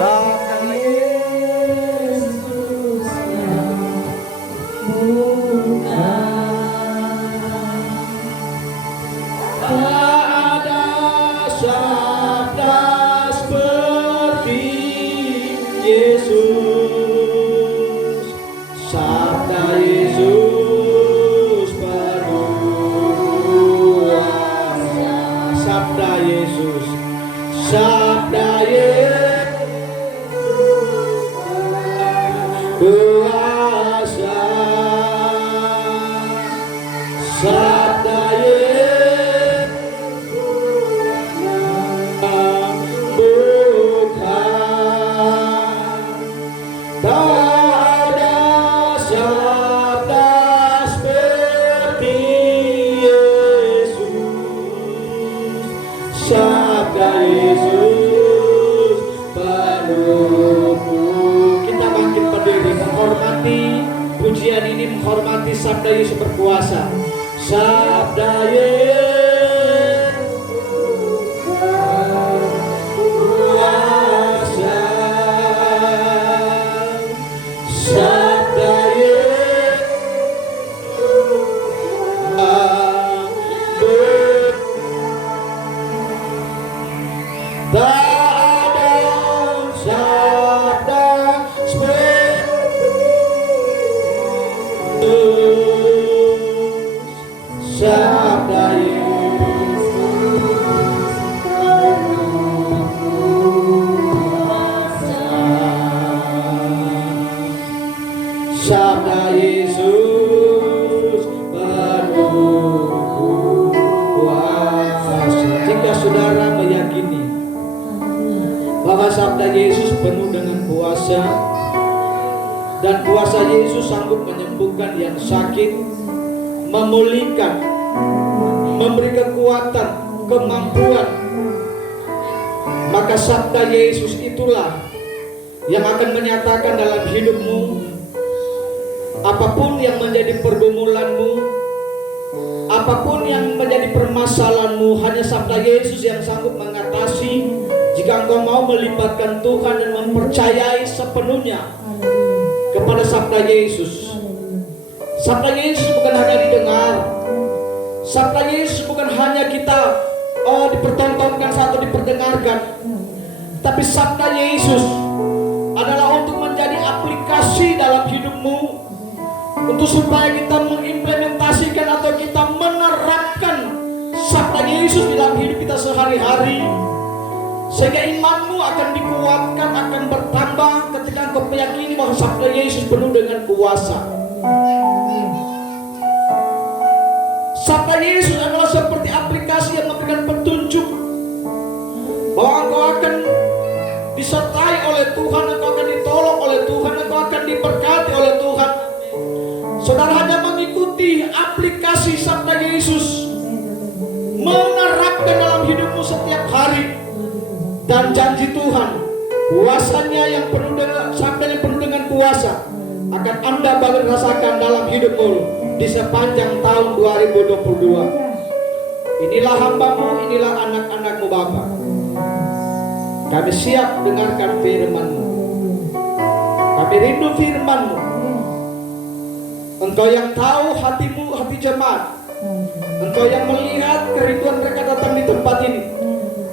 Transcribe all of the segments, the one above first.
Sabda Yesus tak ada sabda seperti Yesus. Sabda Yesus berkuasa. Sabda Yesus. Sabda Yesus kuasa. Sabda Yesus bukan. Tak ada sabda seperti Yesus. Sabda Yesus penuhku. Kita bangkit berdiri menghormati pujian ini, menghormati sabda Yesus berkuasa. Sabda Yesus kuasa. Sabda Yesus tak ada sabda seperti sabda Yesus sabda Yesus penuh kuasa. Jika saudara meyakini bahwa sabda Yesus penuh dengan kuasa dan kuasa Yesus sanggup menyembuhkan yang sakit, memulihkan, memberi kekuatan, kemampuan, maka sabda Yesus itulah yang akan menyatakan dalam hidupmu apapun yang menjadi pergumulanmu, apapun yang menjadi permasalahanmu, hanya sabda Yesus yang sanggup mengatasi. Jika engkau mau melibatkan Tuhan dan mempercayai sepenuhnya kepada sabda Yesus. Sabda Yesus bukan hanya didengar. Sabda Yesus bukan hanya kita dipertontonkan atau diperdengarkan. Tapi sabda Yesus adalah untuk menjadi aplikasi dalam hidupmu, untuk supaya kita mengimplementasikan atau kita menerapkan sabda Yesus dalam hidup kita sehari-hari, sehingga imanmu akan dikuatkan, akan bertambah ketika engkau meyakini bahwa sabda Yesus penuh dengan kuasa. Sabda Yesus adalah seperti aplikasi yang memberikan petunjuk bahwa engkau akan disertai oleh Tuhan, engkau akan ditolong oleh Tuhan, engkau akan diberkati oleh Tuhan. Saudara hanya mengikuti aplikasi sabda Yesus, menerapkan dalam hidupmu setiap hari, dan janji Tuhan, kuasanya yang penuh dengan sabda yang penuh dengan kuasa akan Anda baru rasakan dalam hidupmu di sepanjang tahun 2022. Inilah hambamu, inilah anak-anakmu Bapa. Kami siap dengarkan firman-Mu. Kami rindu firman-Mu. Engkau yang tahu hatimu, hati jemaat. Engkau yang melihat kerinduan mereka datang di tempat ini.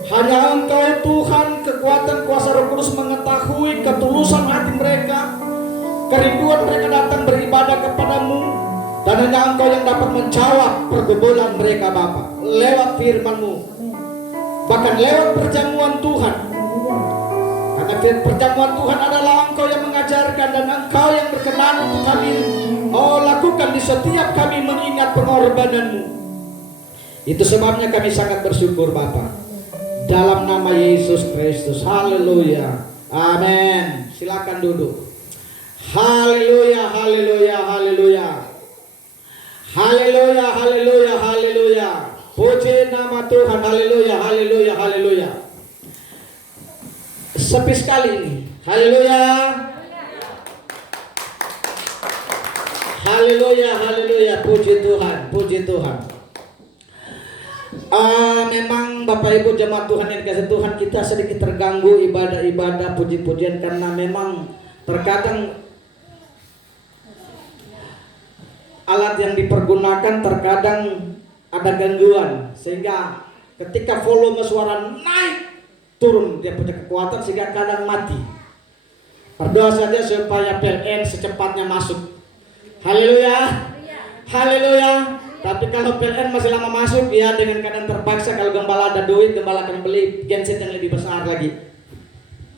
Hanya Engkau Tuhan, kekuatan kuasa Roh Kudus mengetahui ketulusan hati mereka, kerinduan mereka datang beribadah kepadamu, dan hanya Engkau yang dapat menjawab pergumulan mereka Bapa lewat firman-Mu, bahkan lewat perjamuan Tuhan. Karena perjamuan Tuhan adalah Engkau yang mengajarkan dan Engkau yang berkenan untuk kami lakukan di setiap kami mengingat pengorbanan-Mu. Itu sebabnya kami sangat bersyukur Bapa. Dalam nama Yesus Kristus. Haleluya. Amin. Silakan duduk. Haleluya, haleluya, haleluya. Haleluya, haleluya, haleluya. Puji nama Tuhan. Haleluya, haleluya, haleluya. Sepi sekali ini. Haleluya. Haleluya, haleluya. Puji Tuhan, puji Tuhan. Memang Bapak Ibu jemaat Tuhan yang dikasihi Tuhan, kita sedikit terganggu ibadah-ibadah puji-pujian karena memang terkadang alat yang dipergunakan terkadang ada gangguan, sehingga ketika volume suara naik turun dia punya kekuatan sehingga kadang mati. Berdoa saja supaya PLN secepatnya masuk. Haleluya, haleluya. Tapi kalau PLN masih lama masuk, ya dengan keadaan terpaksa. Kalau gembala ada duit, gembala akan beli genset yang lebih besar lagi.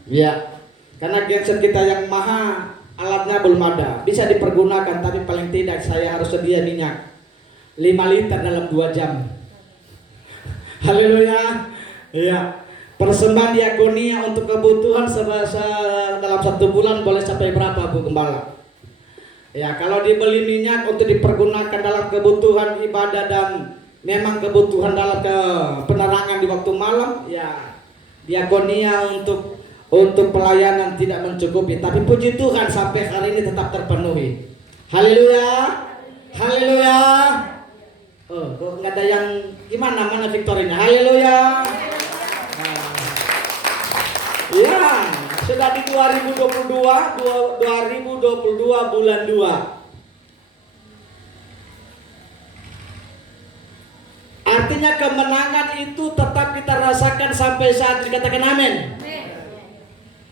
Ya, karena genset kita yang maha, alatnya belum ada, bisa dipergunakan, tapi paling tidak saya harus sedia minyak 5 liter dalam 2 jam. Haleluya. Ya, persembahan diakonia untuk kebutuhan dalam 1 bulan boleh sampai berapa Bu Gembala? Ya, kalau dibeli minyak untuk dipergunakan dalam kebutuhan ibadah dan memang kebutuhan dalam penerangan di waktu malam, ya diakonia untuk pelayanan tidak mencukupi, tapi puji Tuhan sampai hari ini tetap terpenuhi. Haleluya, haleluya. Oh, kok nggak ada yang gimana? Mana Victorinya? Haleluya. Ya, sudah di 2022 bulan 2. Artinya kemenangan itu tetap kita rasakan sampai saat dikatakan amin.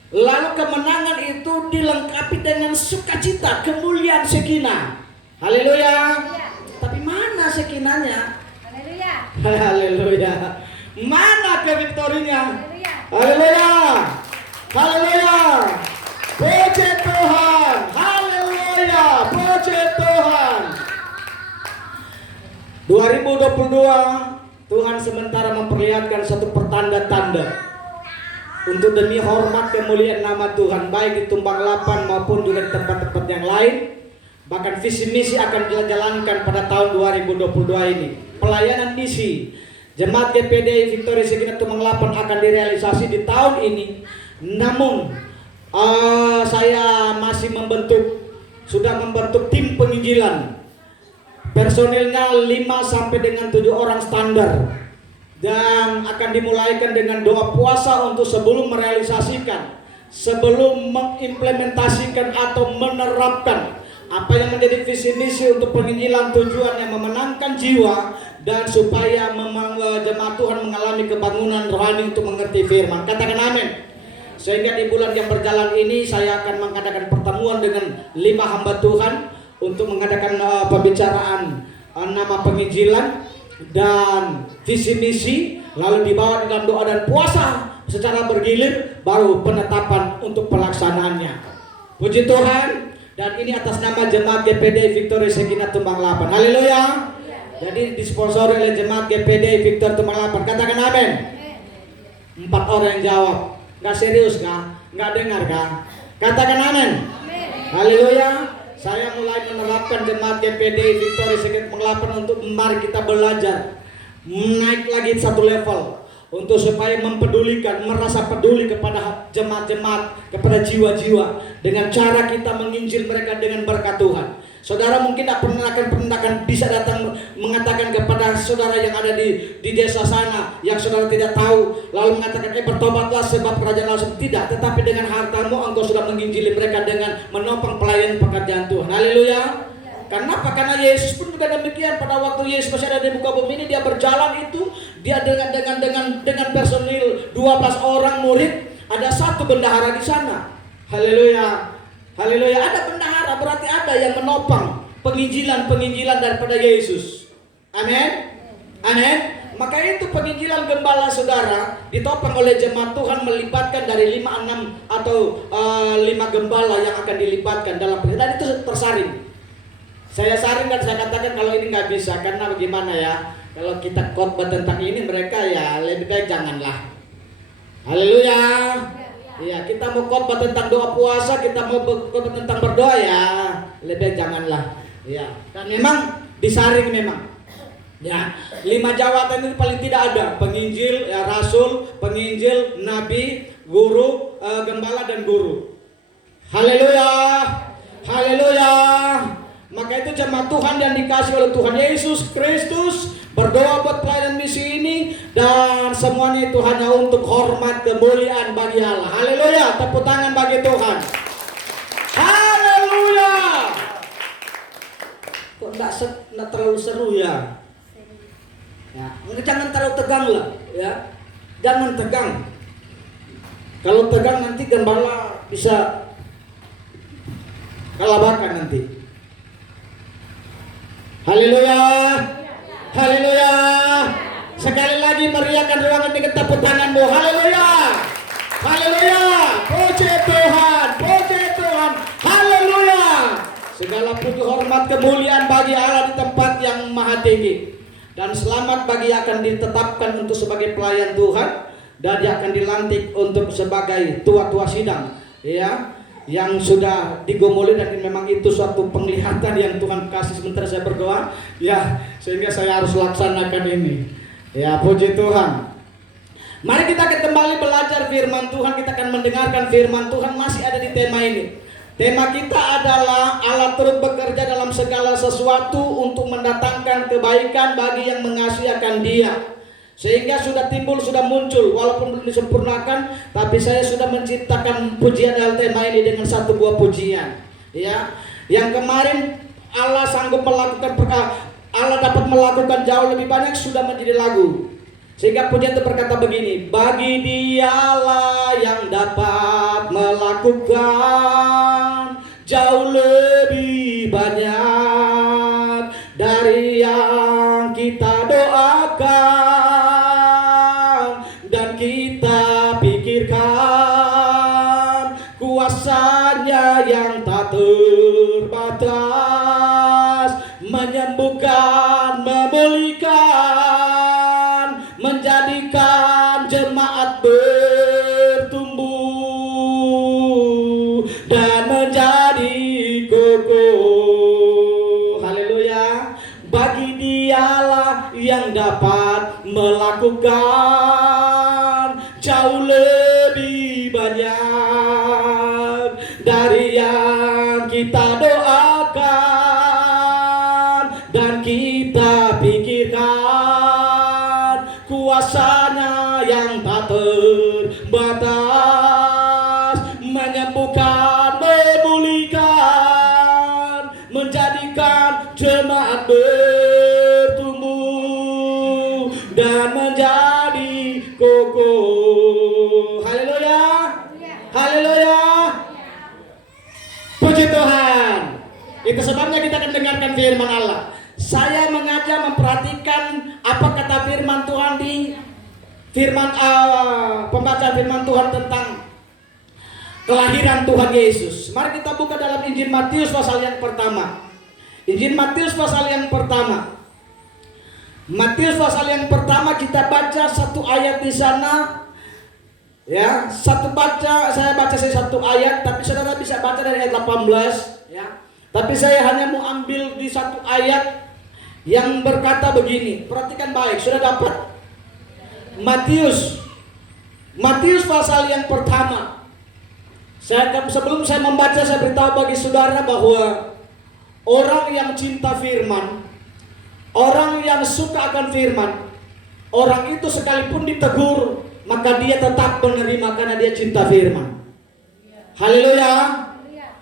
Lalu kemenangan itu dilengkapi dengan sukacita, kemuliaan Sekinah. Haleluya. Tapi mana Sekinahnya? Haleluya. Haleluya. Mana keviktorinya? Haleluya. Haleluya. Puji Tuhan. Haleluya. Puji Tuhan. 2022 Tuhan sementara memperlihatkan satu pertanda-tanda untuk demi hormat kemuliaan nama Tuhan, baik di Tumbang 8 maupun juga di tempat-tempat yang lain. Bahkan visi misi akan dijalankan pada tahun 2022 ini. Pelayanan misi Jemaat GPD Victory Sekinah Tumbang 8 akan direalisasi di tahun ini. Namun saya masih sudah membentuk tim penginjilan. Personilnya 5 sampai dengan 7 orang standar. Dan akan dimulaikan dengan doa puasa untuk sebelum merealisasikan, sebelum mengimplementasikan atau menerapkan apa yang menjadi visi misi untuk penginjilan, tujuannya memenangkan jiwa dan supaya jemaat Tuhan mengalami kebangunan rohani untuk mengerti firman. Katakan amin. Sehingga di bulan yang berjalan ini saya akan mengadakan pertemuan dengan 5 hamba Tuhan untuk mengadakan pembicaraan nama penginjilan dan visi misi, lalu dibawa di dalam doa dan puasa secara bergilir, baru penetapan untuk pelaksanaannya. Puji Tuhan. Dan ini atas nama Jemaat GPD Victory Sekinah Tumbang 8. Haleluya. Jadi disponsori oleh Jemaat GPD Victory Tumbang 8. Katakan amin. 4 orang yang jawab. Gak serius kah? Gak dengar kah? Katakan amin. Haleluya. Saya mulai menerapkan Jemaat GPD Victory Sekinah Tumbang 8 untuk mari kita belajar naik lagi satu level, untuk supaya mempedulikan, merasa peduli kepada jemaat-jemaat, kepada jiwa-jiwa, dengan cara kita menginjil mereka dengan berkat Tuhan. Saudara mungkin tidak pernah akan bisa datang mengatakan kepada saudara yang ada di desa sana yang saudara tidak tahu, lalu mengatakan bertobatlah sebab kerajaan Allah. Tidak, tetapi dengan hartamu engkau sudah menginjili mereka dengan menopang pelayanan pekerjaan Tuhan. Haleluya. Kenapa? Karena Yesus pun juga demikian. Pada waktu Yesus masih ada di muka bumi ini, dia berjalan itu, dia dengan personil 12 orang murid, ada 1 bendahara di sana. Haleluya. Haleluya. Ada bendahara, berarti ada yang menopang penginjilan daripada Yesus. Amin. Amin. Maka itu penginjilan gembala saudara ditopang oleh jemaat Tuhan, melibatkan dari 5-6 atau 5 gembala yang akan dilibatkan dalam penginjilan itu tersaring. Saya saring dan saya katakan kalau ini nggak bisa, karena bagaimana ya, kalau kita khotbah tentang ini mereka ya lebih baik janganlah. Haleluya. Ya, kita mau khotbah tentang doa puasa, kita mau khotbah tentang berdoa ya lebih baik janganlah. Ya, dan memang disaring memang. Ya, 5 jawatan itu paling tidak ada: penginjil, ya, rasul, penginjil, nabi, guru, gembala dan guru. Haleluya. Haleluya. Maka itu jemaat Tuhan yang dikasih oleh Tuhan Yesus Kristus, berdoa buat pelayanan misi ini, dan semuanya itu hanya untuk hormat kemuliaan bagi Allah. Haleluya, tepuk tangan bagi Tuhan. Haleluya. Kok enggak terlalu seru ya? Ya, jangan terlalu tegang lah, ya. Jangan tegang. Kalau tegang nanti gembala bisa kalabakan nanti. Haleluya. Haleluya. Sekali lagi meriahkan ruangan dengan tepuk tanganmu. Haleluya. Haleluya. Puji Tuhan. Puji Tuhan. Haleluya. Segala puji hormat kemuliaan bagi Allah di tempat yang maha tinggi. Dan selamat bagi yang akan ditetapkan untuk sebagai pelayan Tuhan, dan dia akan dilantik untuk sebagai tua-tua sidang, ya, yang sudah digomoli. Dan memang itu suatu penglihatan yang Tuhan kasih sementara saya berdoa, ya, sehingga saya harus laksanakan ini. Ya, puji Tuhan. Mari kita akan kembali belajar firman Tuhan. Kita akan mendengarkan firman Tuhan. Masih ada di tema ini. Tema kita adalah Allah turut bekerja dalam segala sesuatu untuk mendatangkan kebaikan bagi yang mengasihi akan Dia. Sehingga sudah timbul, sudah muncul, walaupun belum disempurnakan, tapi saya sudah menciptakan pujian dalam tema ini dengan satu buah pujian. Ya, yang kemarin Allah sanggup melakukan Allah dapat melakukan jauh lebih banyak, sudah menjadi lagu. Sehingga pujian itu berkata begini: bagi Dialah yang dapat melakukan jauh lebih banyak dari yang kita doakan dan kita pikirkan. Kuasanya yang tak terbatas menyembuhkan, memulihkan, menjadikan jemaat bertumbuh dan menjadi kokoh. Haleluya. Bagi Dialah yang dapat melakukan jauh lebih banyak dari yang kita doakan dan kita pikirkan. Kuasanya yang tak terbatas menyembuhkan, memulihkan, menjadikan jemaat bertumbuh dan menjadi kokoh. Haleluya. Haleluya. Puji Tuhan. Itu sebabnya kita akan dengarkan firman Allah. Saya mengajak memperhatikan apa kata firman Tuhan di pembacaan firman Tuhan tentang kelahiran Tuhan Yesus. Mari kita buka dalam Injil Matius pasal yang pertama. Injil Matius pasal yang pertama. Matius pasal yang pertama, kita baca satu ayat di sana. Ya, saya baca satu ayat, tapi saudara bisa baca dari ayat 18, ya. Tapi saya hanya mau ambil di satu ayat yang berkata begini. Perhatikan baik, sudah dapat? Matius pasal yang pertama. Sebelum saya membaca, saya beritahu bagi saudara bahwa orang yang cinta firman, orang yang suka akan firman, orang itu sekalipun ditegur, maka dia tetap menerima karena dia cinta firman. Haleluya.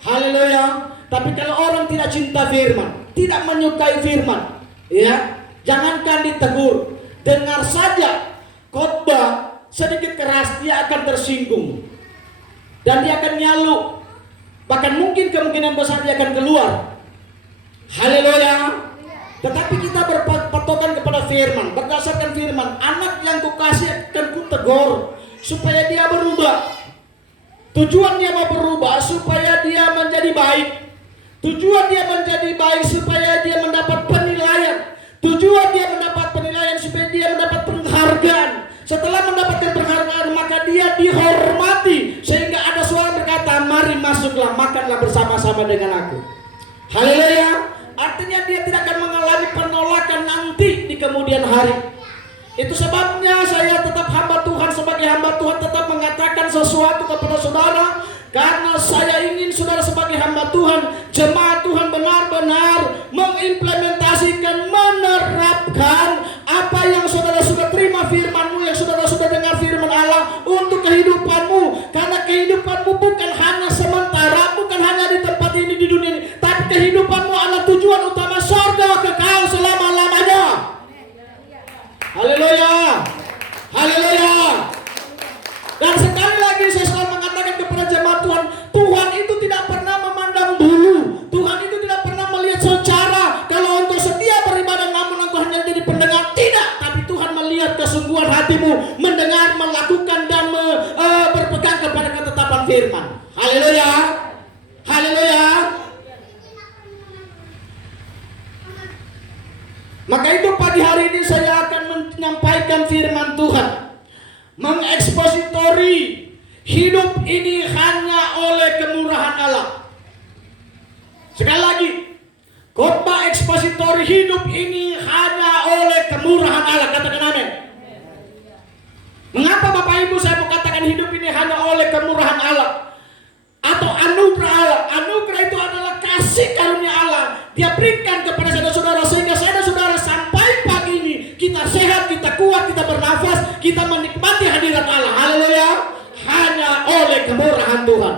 Haleluya. Tapi kalau orang tidak cinta firman, tidak menyukai firman, ya, jangankan ditegur, dengar saja khotbah sedikit keras, dia akan tersinggung dan dia akan nyaluk, bahkan mungkin kemungkinan besar dia akan keluar. Haleluya. Tetapi kita berpatokan kepada firman, berdasarkan firman. Anak yang kukasih akan kutegur supaya dia berubah. Tujuan dia mau berubah supaya dia menjadi baik. Tujuan dia menjadi baik supaya dia mendapat penilaian. Tujuan dia mendapat penilaian supaya dia mendapat penghargaan. Setelah mendapatkan penghargaan, maka dia dihormati, sehingga ada suara berkata, mari masuklah, makanlah bersama-sama dengan aku. Haleluya. Artinya dia tidak akan mengalami penolakan nanti di kemudian hari. Itu sebabnya saya tetap hamba Tuhan, sebagai hamba Tuhan tetap mengatakan sesuatu kepada saudara. Karena saya ingin saudara sebagai hamba Tuhan, jemaat Tuhan benar-benar mengimplementasikan, menerapkan Haleluya. Haleluya. Maka itu pagi hari ini saya akan menyampaikan firman Tuhan, mengekspositori hidup ini hanya oleh kemurahan Allah. Sekali lagi, khotbah ekspositori hidup ini hanya oleh kemurahan Allah. Katakan amin. Mengapa Bapak Ibu saya mau katakan hidup ini hanya oleh kemurahan Allah atau anugerah Allah? Anugerah itu adalah kasih karunia Allah. Dia berikan kepada saudara-saudara sehingga saudara-saudara sampai pagi ini kita sehat, kita kuat, kita bernafas, kita menikmati hadirat Allah. Haleluya. Hanya oleh kemurahan Tuhan.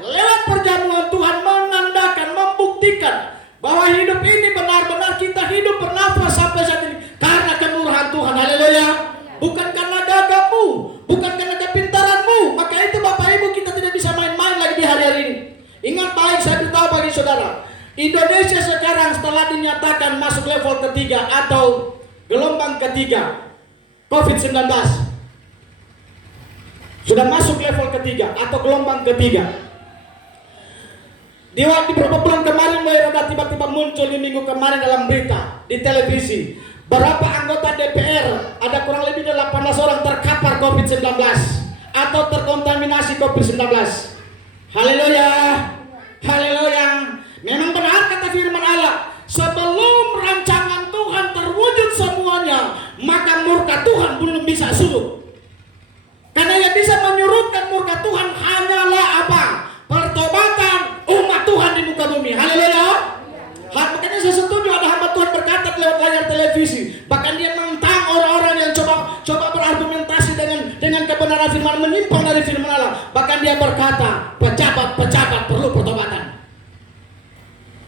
Lewat perjamuan Tuhan menandakan, membuktikan bahwa hidup ini benar-benar kita hidup bernafas sampai saat ini karena kemurahan Tuhan. Haleluya. Bukan karena gagahmu, bukan karena kepintaranmu. Maka itu Bapak Ibu kita tidak bisa main-main lagi di hari-hari ini. Ingat baik, saya beritahu bagi saudara, Indonesia sekarang setelah dinyatakan masuk level ketiga atau gelombang ketiga COVID-19, sudah masuk level ketiga atau gelombang ketiga. Di beberapa bulan kemarin mulai ada tiba-tiba muncul di minggu kemarin dalam berita di televisi, berapa anggota DPR, ada kurang lebih 18 orang terkapar COVID-19 atau terkontaminasi COVID-19. Haleluya. Haleluya. Memang benar kata firman Allah, sebelum rancangan Tuhan terwujud semuanya, maka murka Tuhan belum bisa surut. Karena yang bisa menyurutkan murka Tuhan hanyalah apa? Pertobatan umat Tuhan di muka bumi. Haleluya. Makanya saya setuju ada hamba Tuhan berkata lewat layar televisi. Bahkan dia menentang orang-orang yang coba berargumentasi dengan kebenaran firman, menyimpang dari firman Allah. Bahkan dia berkata, pejabat perlu pertobatan.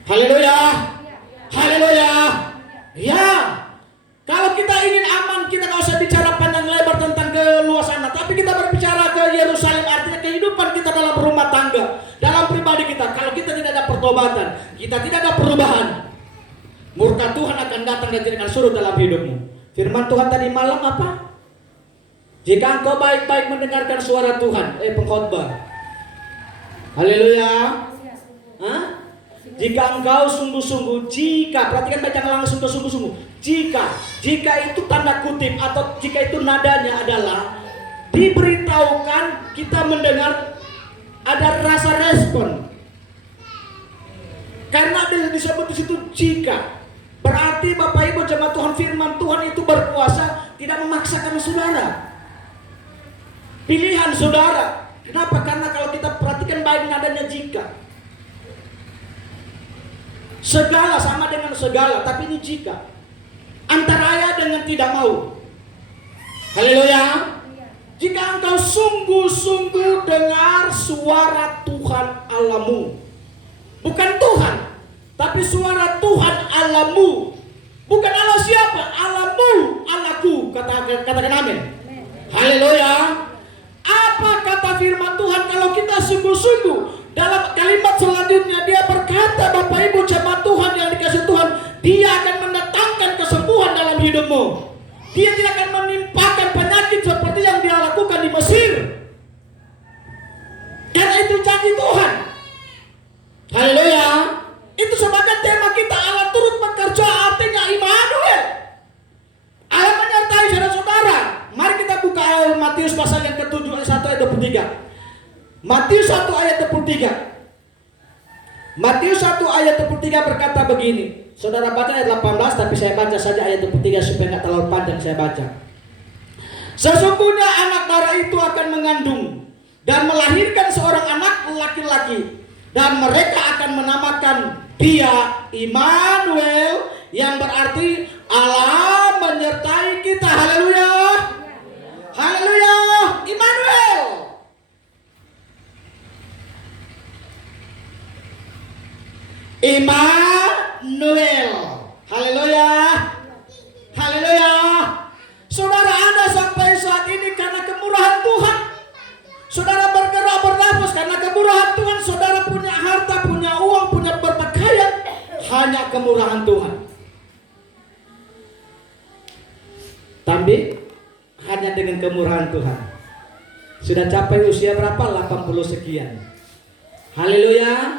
Haleluya. Haleluya. Ya. Kalau kita ingin aman, kita nggak usah bicara panjang lebar tentang keluasan, tapi kita berbicara ke Yerusalem, artinya kehidupan kita dalam rumah tangga, dalam pribadi kita. Kalau kita tidak ada pertobatan, kita tidak ada perubahan, murka Tuhan akan datang dan tidak akan surut dalam hidupmu. Firman Tuhan tadi malam apa? Jika engkau baik-baik mendengarkan suara Tuhan, pengkhotbah. Haleluya. Hah? Jika engkau sungguh-sungguh, perhatikan bacaan langsung ke sungguh-sungguh. Jika itu tanda kutip atau jika itu nadanya adalah diberitahukan, kita mendengar ada rasa respon. Karena ada disebut di situ jika. Berarti Bapak Ibu jemaat Tuhan, firman Tuhan itu berkuasa, tidak memaksakan saudara. Pilihan saudara. Kenapa? Karena kalau kita perhatikan baik nadanya jika. Segala sama dengan segala, tapi ini jika. Antara ya dengan tidak mau. Haleluya. Jika engkau sungguh-sungguh dengar suara Tuhan Allahmu. Bukan Tuhan, tapi suara Tuhan Allahmu. Bukan Allah siapa? Allahmu, Allahku. Katakan amin. Haleluya. Apa kata firman Tuhan kalau kita sungguh-sungguh? Dalam kalimat selanjutnya dia berkata, Bapak Ibu jemaat Tuhan yang dikasih Tuhan, dia akan mendatangkan kesembuhan dalam hidupmu. Dia tidak akan menimpakan penyakit seperti yang dia lakukan di Mesir. Karena itu janji Tuhan. Haleluya. Itu sebagai tema kita, Allah turut bekerja, artinya Immanuel. Allah menyertai saudara-saudara. Mari kita buka Matius pasal yang ke-7 ayat 1 ayat 23. Matius 1 ayat 23. Matius 1 ayat 23 berkata begini. Saudara baca ayat 18, tapi saya baca saja ayat 23 supaya nggak terlalu panjang saya baca. Sesungguhnya anak darah itu akan mengandung dan melahirkan seorang anak laki-laki, dan mereka akan menamakan dia Immanuel, yang berarti Allah menyertai kita. Haleluya. Haleluya. Immanuel. Immanuel. Haleluya. Haleluya. Saudara, Anda sampai saat ini karena kemurahan Tuhan. Saudara bergerak bernafas karena kemurahan Tuhan. Saudara punya harta, punya uang, punya berpakaian, hanya kemurahan Tuhan. Tapi hanya dengan kemurahan Tuhan. Sudah capai usia berapa? 80 sekian. Haleluya.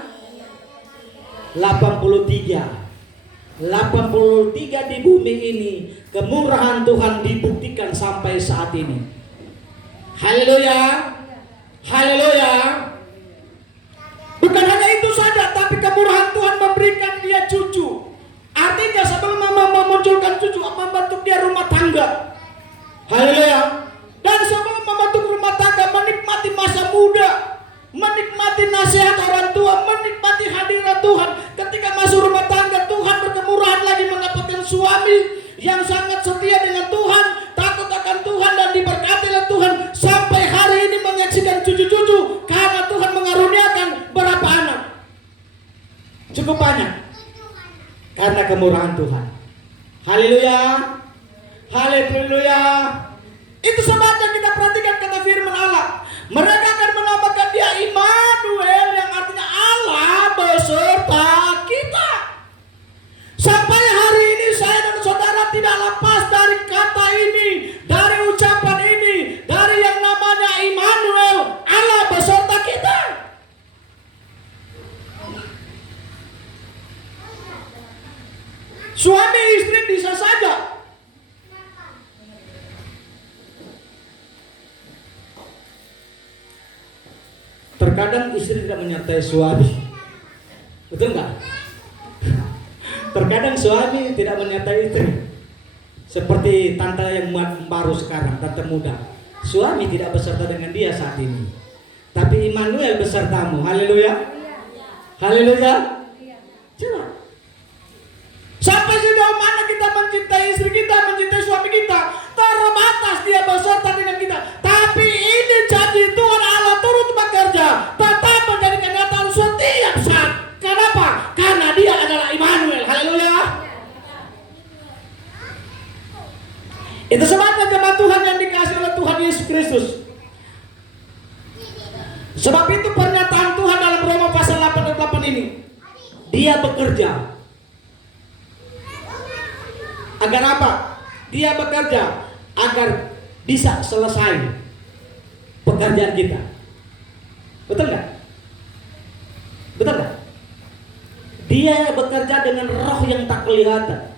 83 di bumi ini kemurahan Tuhan dibuktikan sampai saat ini. Haleluya. Haleluya. Bukan hanya itu saja, tapi kemurahan Tuhan memberikan dia cucu. Artinya sebelum mama memunculkan cucu, membentuk dia rumah tangga. Haleluya. Dan sebelum membentuk rumah tangga, menikmati masa muda, menikmati nasihat orang tua, menikmati hadirat Tuhan. Ketika masuk rumah tangga, Tuhan berkemurahan lagi mendapatkan suami yang sangat setia dengan Tuhan, takut akan Tuhan dan diberkati oleh Tuhan, sampai hari ini menyaksikan cucu-cucu karena Tuhan mengaruniakan berapa anak? Cukup banyak. Karena kemurahan Tuhan. Haleluya. Haleluya. Itu sebabnya kita perhatikan kata firman Allah. Mereka akan menamakan dia Immanuel, yang artinya Allah beserta kita. Sampai hari ini saya dan saudara tidak lepas dari kata ini, dari ucapan ini, dari yang namanya Immanuel, Allah beserta kita. Suami istri bisa saja terkadang istri tidak menyertai suami. Betul nggak? Terkadang suami tidak menyertai istri. Seperti tante yang baru sekarang, tante muda. Suami tidak beserta dengan dia saat ini. Tapi Immanuel besertamu. Haleluya. Haleluya. Coba. Sampai sejauh mana kita mencintai istri kita, mencintai suami kita, terbatas dia beserta dengan kita. Tapi ini janji Tuhan Allah turut bekerja, tetap menjadi kenyataan setiap saat. Kenapa? Karena dia adalah Immanuel. Haleluya. Itu sebabnya jemaat Tuhan yang dikasihi oleh Tuhan Yesus Kristus. Sebab itu pernyataan Tuhan dalam Roma pasal 8 ini, dia bekerja. Agar apa? Dia bekerja agar bisa selesai pekerjaan kita. Betul nggak? Betul nggak? Dia bekerja dengan roh yang tak kelihatan.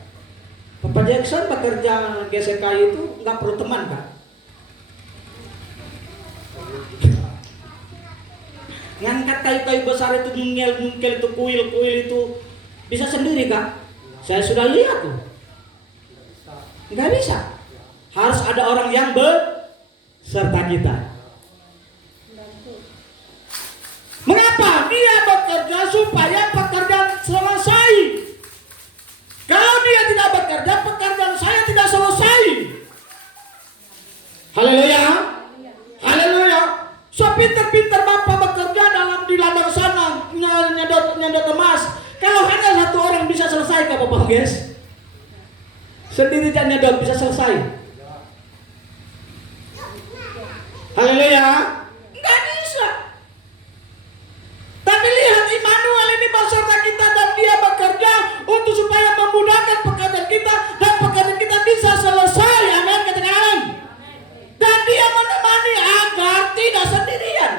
Bapak Jackson bekerja gesek kayu itu nggak perlu teman, kan? Ngangkat kayu-kayu besar itu, mungil itu, kuil itu bisa sendiri, kan? Saya sudah lihat tuh. Nggak bisa. Harus ada orang yang beserta kita. Mengapa? Dia bekerja supaya pekerjaan selesai. Kalau dia tidak bekerja, pekerjaan saya tidak selesai. Haleluya. Haleluya. So pinter-pinter Bapak bekerja di ladang sana, nyedot emas. Kalau hanya satu orang bisa selesai, Kak Bapak, guys? Sendiri jangan nyedot bisa selesai. Haleluya. Enggak bisa. Tapi lihat Immanuel ini beserta kita, dan dia bekerja untuk supaya memudahkan pekerjaan kita, dan pekerjaan kita bisa selesai. Amin, katakan amin. Dan dia menemani agar tidak sendirian.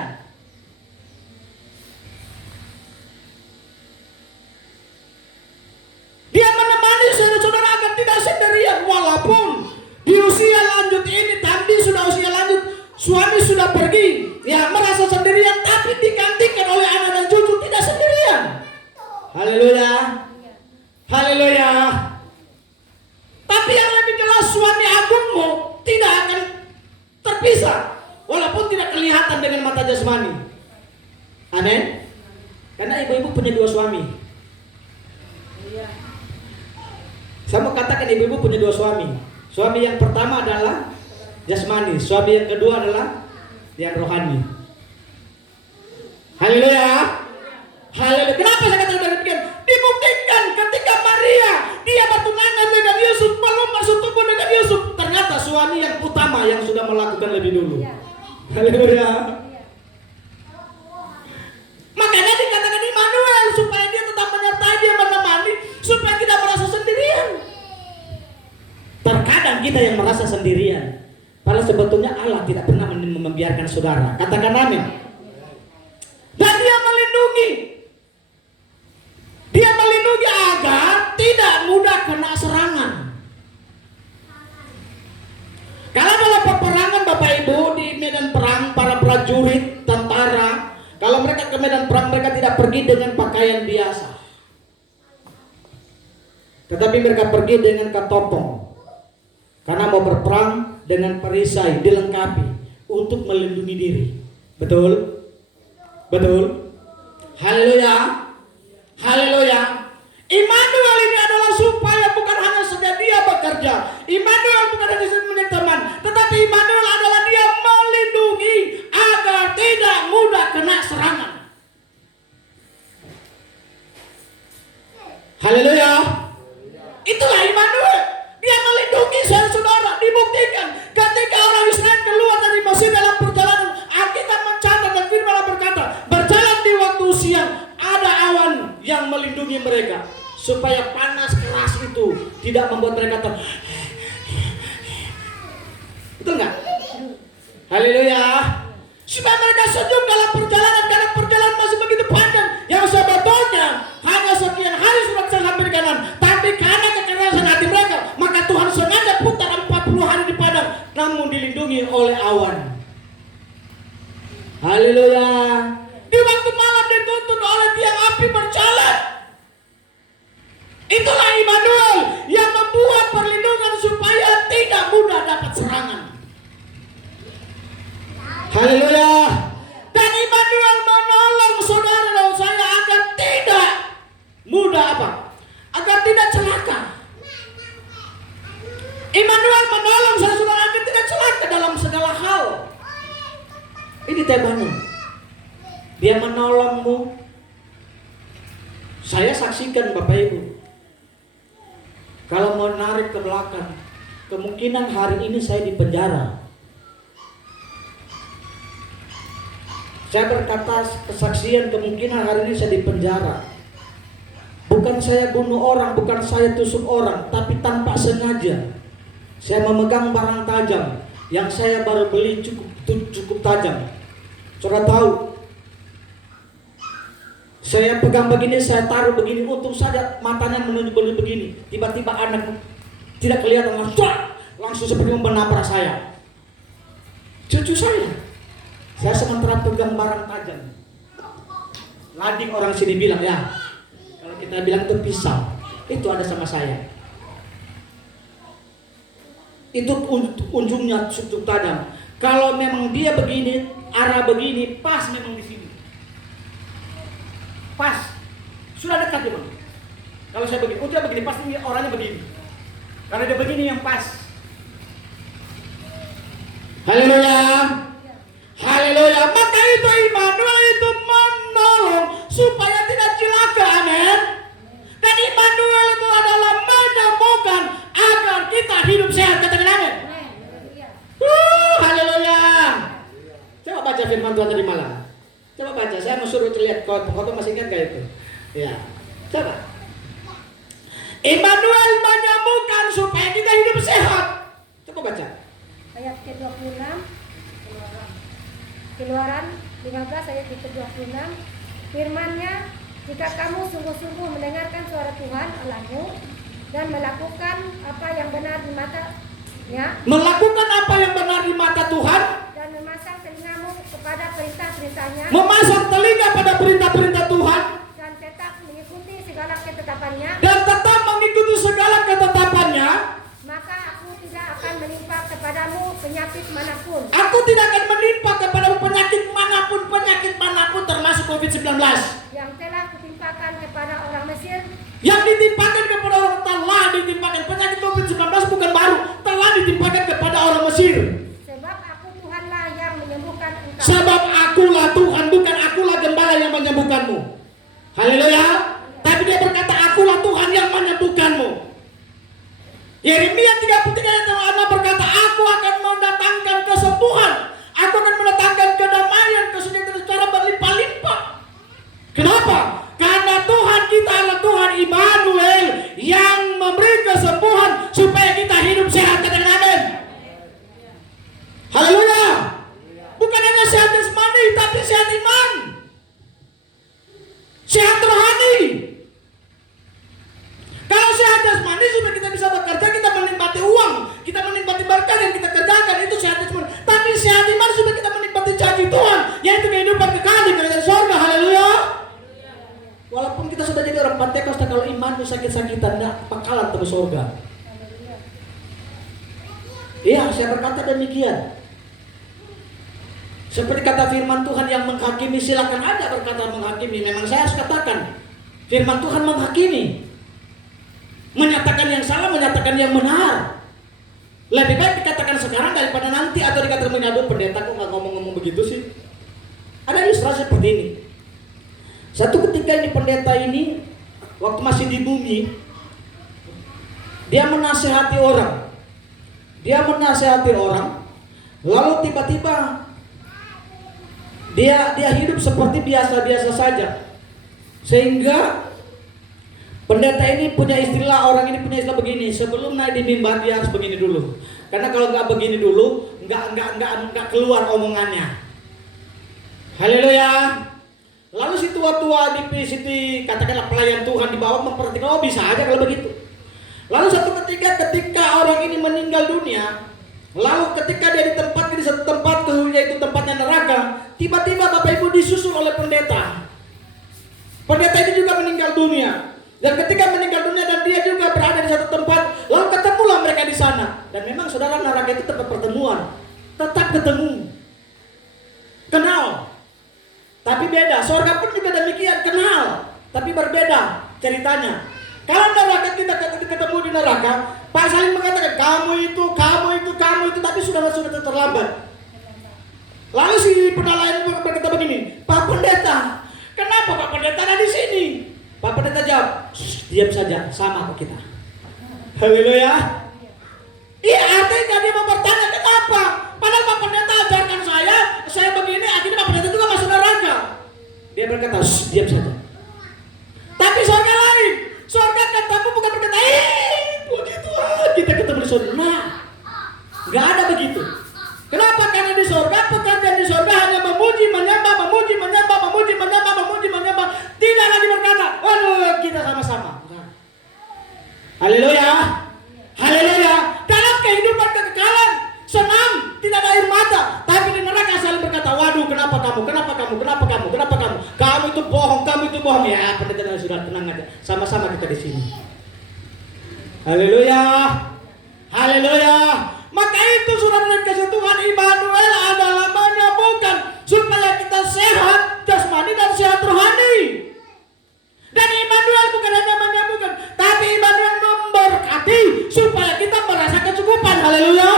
Dia menemani saudara-saudara agar tidak sendirian. Walaupun di usia lanjut ini, tadi sudah usia lanjut, suami sudah pergi, ya merasa sendirian, tapi digantikan oleh anak dan cucu, tidak sendirian. Haleluya. Haleluya. Tapi yang lebih jelas, suami agungmu tidak akan terpisah, walaupun tidak kelihatan dengan mata jasmani. Amin. Karena ibu-ibu punya 2 suami. Saya mau katakan ibu-ibu punya 2 suami. Suami yang pertama adalah jasmani, suami yang kedua adalah yang rohani. Haleluya. Haleluya. Kenapa saya katakan demikian? Dibuktikan ketika Maria dia bertunangan dengan Yusuf, belum masuk tubuh dengan Yusuf, ternyata suami yang utama yang sudah melakukan lebih dulu. Haleluya. Makanya dikatakan Immanuel, supaya dia tetap menyertai, dia menemani, supaya tidak merasa sendirian. Terkadang kita yang merasa sendirian, padahal sebetulnya Allah tidak pernah membiarkan saudara. Katakan amin. Dan dia melindungi. Dia melindungi agar tidak mudah kena serangan. Kalau dalam peperangan Bapak Ibu di medan perang, para prajurit, tentara, kalau mereka ke medan perang, mereka tidak pergi dengan pakaian biasa. Tetapi mereka pergi dengan katopong. Karena mau berperang dengan perisai dilengkapi untuk melindungi diri. Betul? Betul? Haleluya. Haleluya. Immanuel ini adalah supaya bukan hanya saja dia bekerja. Immanuel bukan hanya menjadi teman, tetapi Immanuel adalah dia melindungi agar tidak mudah kena serangan. Haleluya. Itulah Immanuel. Dia melindungi saudara. Dibuktikan ketika orang Israel keluar dari Mesir dalam perjalanan, Alkitab mencatat dan firman berkata, berjalan di waktu siang, ada awan yang melindungi mereka supaya panas keras itu tidak membuat mereka betul nggak? Haleluya. Supaya mereka sejuk dalam perjalanan, karena perjalanan masih begitu panjang yang sebetulnya hanya sekian hari sudah sampai di kanan, tapi karena kekerasan hati mereka, maka Tuhan sengaja putar 40 hari di padang, namun dilindungi oleh awan. Haleluya. Di waktu malam dituntun oleh tiang api berjalan. Itulah Immanuel yang membuat perlindungan supaya tidak mudah dapat serangan. Haleluya. Dan Immanuel menolong saudara dan saya agar tidak mudah apa? Agar tidak celaka. Immanuel menolong saudara agar tidak celaka dalam segala hal. Ini temanya. Dia menolongmu. Saya saksikan Bapak Ibu, kalau mau narik ke belakang, kemungkinan hari ini saya di penjara. Saya berkata kesaksian, kemungkinan hari ini saya di penjara. Bukan saya bunuh orang, bukan saya tusuk orang, tapi tanpa sengaja saya memegang barang tajam yang saya baru beli cukup tajam. Saudara tahu, saya pegang begini, saya taruh begini, untung saja matanya menuju begini. Tiba-tiba anak tidak kelihatan, langsung seperti menabrak saya. Cucu saya sementara pegang barang tajam. Lading orang sini bilang, ya, kalau kita bilang itu pisau, itu ada sama saya. Itu ujungnya cukup tajam. Kalau memang dia begini, arah begini, pas memang di sini. Pas, sudah dekat memang. Kalau saya begini, dia begini, pasti orangnya begini. Karena dia begini yang pas. Haleluya. Haleluya. Maka itu Immanuel itu menolong supaya tidak celaka. Amin. Dan Immanuel itu adalah menyembuhkan agar kita hidup sehat. Katakan amin. Haleluya. Coba baca firman Tuhan tadi malam. Coba baca, saya mau suruh lihat foto masih ingat gak itu? Ya, coba. Immanuel menyembuhkan supaya kita hidup sehat. Coba baca. Ayat ke-26. Keluaran 15 ayat ke-26. Firman-Nya, jika kamu sungguh-sungguh mendengarkan suara Tuhan Allahmu dan melakukan apa yang benar di matanya, melakukan apa yang benar di mata Tuhan, dan memasang telingamu kepada perintah-perintahnya, memasang telinga pada perintah-perintah Tuhan, dan tetap mengikuti segala ketetapannya, dan tetap mengikuti segala ketetapannya, maka aku tidak akan menimpa kepadamu penyakit manapun. Aku tidak akan menimpa kepadamu penyakit manapun termasuk COVID-19 yang telah kutimpakan kepada orang Mesir, yang ditimpakan kepada orang, telah ditimpakan. Penyakit COVID-19 bukan baru, telah ditimpakan kepada orang Mesir. sebab aku Tuhanlah yang menyembuhkan engkau. Sebab akulah Tuhan, bukan akulah gembala yang menyembuhkanmu. Haleluya. Tapi dia berkata, akulah Tuhan yang menyembuhkanmu. Yeremia 33 ayat 6 berkata, aku akan mendatangkan kesembuhan, aku akan mendatangkan kedamaian, kesejahteraan secara berlimpah-limpah. Kenapa? Karena Tuhan kita adalah Tuhan Immanuel yang memberi kesembuhan supaya kita hidup sehat. Katakan amin. Haleluya. Bukan sudah jadi orang Pentekosta, kalau imanmu sakit-sakitan, nggak bakalan tembus surga. Iya, saya berkata demikian. Seperti kata firman Tuhan yang menghakimi, silakan aja berkata menghakimi. Memang saya harus katakan, firman Tuhan menghakimi, menyatakan yang salah, menyatakan yang benar. Lebih baik dikatakan sekarang daripada nanti, atau dikatakan menyadut pendeta kok nggak ngomong-ngomong begitu sih. Ada ilustrasi seperti ini. Satu ketika ini pendeta ini waktu masih di bumi, dia menasehati orang. Lalu tiba-tiba dia hidup seperti biasa-biasa saja. Sehingga pendeta ini punya istilah, orang ini punya istilah begini, sebelum naik di mimbar dia harus begini dulu. Karena kalau nggak begini dulu, nggak keluar omongannya. Haleluya. Lalu si tua-tua di situ, katakanlah pelayan Tuhan di bawah memperhatikan, oh bisa aja kalau begitu. Lalu satu ketika orang ini meninggal dunia, lalu ketika dia ditempatkan di satu tempat, yaitu tempatnya neraka, tiba-tiba Bapak Ibu disusul oleh pendeta. Pendeta ini juga meninggal dunia. Dan ketika meninggal dunia dan dia juga berada di satu tempat, lalu ketemulah mereka di sana. Dan memang saudara, neraka itu tempat pertemuan, tetap ketemu, kenal. Tapi beda, surga pun juga demikian, kenal, tapi berbeda ceritanya. Kalau neraka kita ketemu di neraka, Pak saling mengatakan kamu itu, tapi sudah terlambat. Lalu si penelayan berkata begini, Pak Pendeta, kenapa Pak Pendeta ada di sini? Pak Pendeta jawab, diam saja, sama kok kita. Haleluya. Iya, artinya dia mau bertanya kenapa? Padahal Pak Pendeta ajarkan saya begini, akhirnya Pak Pendeta juga masuk neraka. Dia berkata, diam saja. Tapi surga lain. Surga katamu bukan berkata, puji Tuhan, kita ketemu di surga. Nah, nggak ada begitu. Kenapa? Karena di surga, pekerjaan di surga hanya memuji, menyembah. Tidak lagi berkata, waduh, kita sama-sama. Haleluya. Haleluya. Dalam kehidupan kekekalan, senang, tidak ada air mata. Tapi di neraka saling berkata, waduh, kenapa kamu? Kamu itu bohong. Ya, pendeta sudah tenang aja. Sama-sama kita di sini. Haleluya. Maka itu saudara dan kasih Tuhan, Immanuel adalah menyembuhkan supaya kita sehat jasmani dan sehat rohani. Dan Immanuel bukan hanya menyembuhkan, tapi Immanuel memberkati supaya kita merasa kecukupan. Haleluya.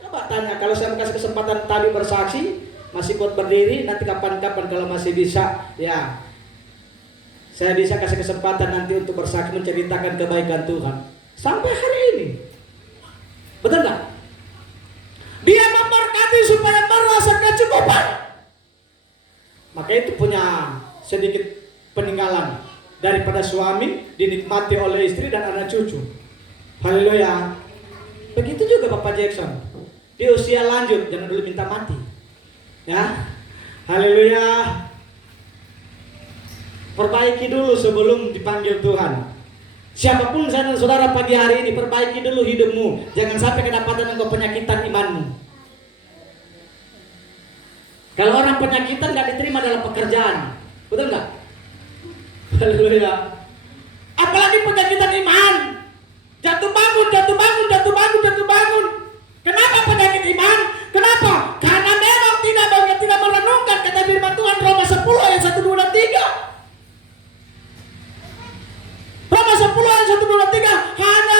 Coba tanya, kalau saya mau kasih kesempatan tadi bersaksi, masih kuat berdiri, nanti kapan-kapan kalau masih bisa, ya saya bisa kasih kesempatan nanti untuk bersaksi, menceritakan kebaikan Tuhan sampai hari ini. Betul nggak? Dia memberkati supaya merasa kecukupan. Maka itu punya sedikit peninggalan daripada suami, dinikmati oleh istri dan anak cucu. Haleluya. Begitu juga Bapak Jackson, di usia lanjut jangan dulu minta mati. Ya, haleluya. Perbaiki dulu sebelum dipanggil Tuhan. Siapapun saudara pagi hari ini, perbaiki dulu hidupmu. Jangan sampai kedapatan engkau penyakitan imanmu. Kalau orang penyakitan gak diterima dalam pekerjaan, betul gak? Haleluya. Apalagi penyakitan iman. Jatuh bangun. Kenapa penyakit iman? Kenapa? Karena memang tidak merenungkan kata firman Tuhan Roma 10 ayat 1, 2, dan 3. Roma 10 ayat 1, 2, dan 3 hanya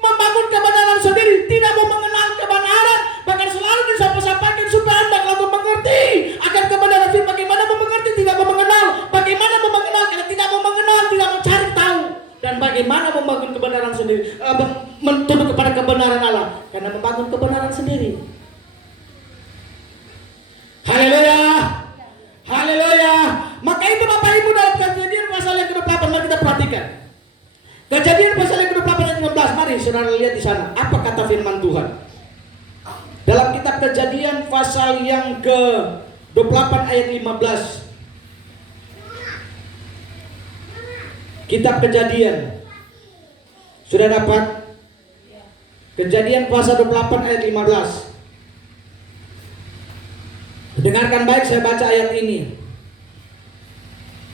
membangun kebenaran sendiri, tidak mau mengenal kebenaran, bahkan selalu disampaikan supaya Anda lalu mengerti akan kebenaran. Bagaimana mau mengerti, tidak mau mengenal. Bagaimana mau mengenal kalau tidak mau mengenal, tidak mau cari tahu. Dan bagaimana membangun kebenaran sendiri, menuntut kepada kebenaran Allah, karena membangun kebenaran sendiri. Haleluya. Maka itu Bapak Ibu, dalam Kejadian pasal yang ke-28, mari kita perhatikan. Kejadian pasal yang ke-28 ayat 15, mari saudara lihat di sana apa kata firman Tuhan. Dalam kitab Kejadian pasal yang ke-28 ayat 15. Kitab Kejadian. Sudah dapat? Kejadian pasal 28 ayat 15. Dengarkan baik, saya baca ayat ini.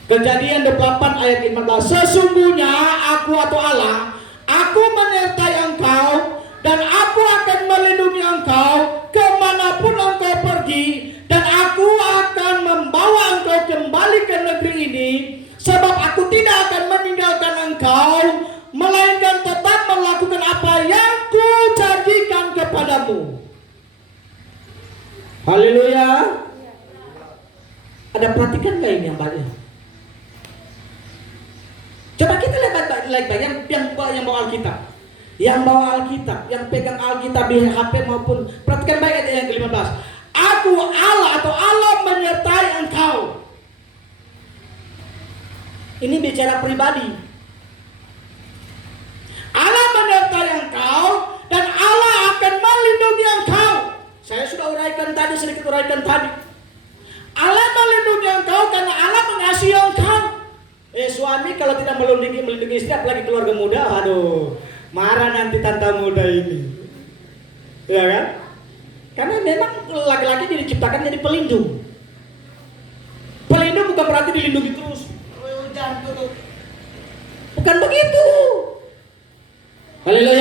Kejadian 28 ayat 15. Sesungguhnya aku atau Allah, aku menyertai engkau dan aku akan melindungi engkau kemanapun engkau pergi, dan aku akan membawa engkau kembali ke negeri ini, sebab aku tidak akan meninggalkan engkau, melainkan tetap melakukan apa yang ku janjikan kepadamu. Haleluya. Ada perhatikan gak ini yang banyak? Coba kita lihat baik-baik yang bawa Alkitab. Yang bawa Alkitab, yang pegang Alkitab di HP maupun, perhatikan baik ayat yang ke-15. Aku Allah atau Allah menyertai engkau. Ini bicara pribadi. Allah menyertai engkau dan Allah akan melindungi engkau. Saya sudah sedikit uraikan tadi. Allah melindungi engkau karena Allah mengasihi engkau. Suami kalau tidak melindungi istri, apalagi keluarga muda, aduh, marah nanti tante muda ini. Ya kan? Karena memang laki-laki diciptakan jadi pelindung. Pelindung bukan berarti dilindungi terus. Bukan begitu. Haleluya.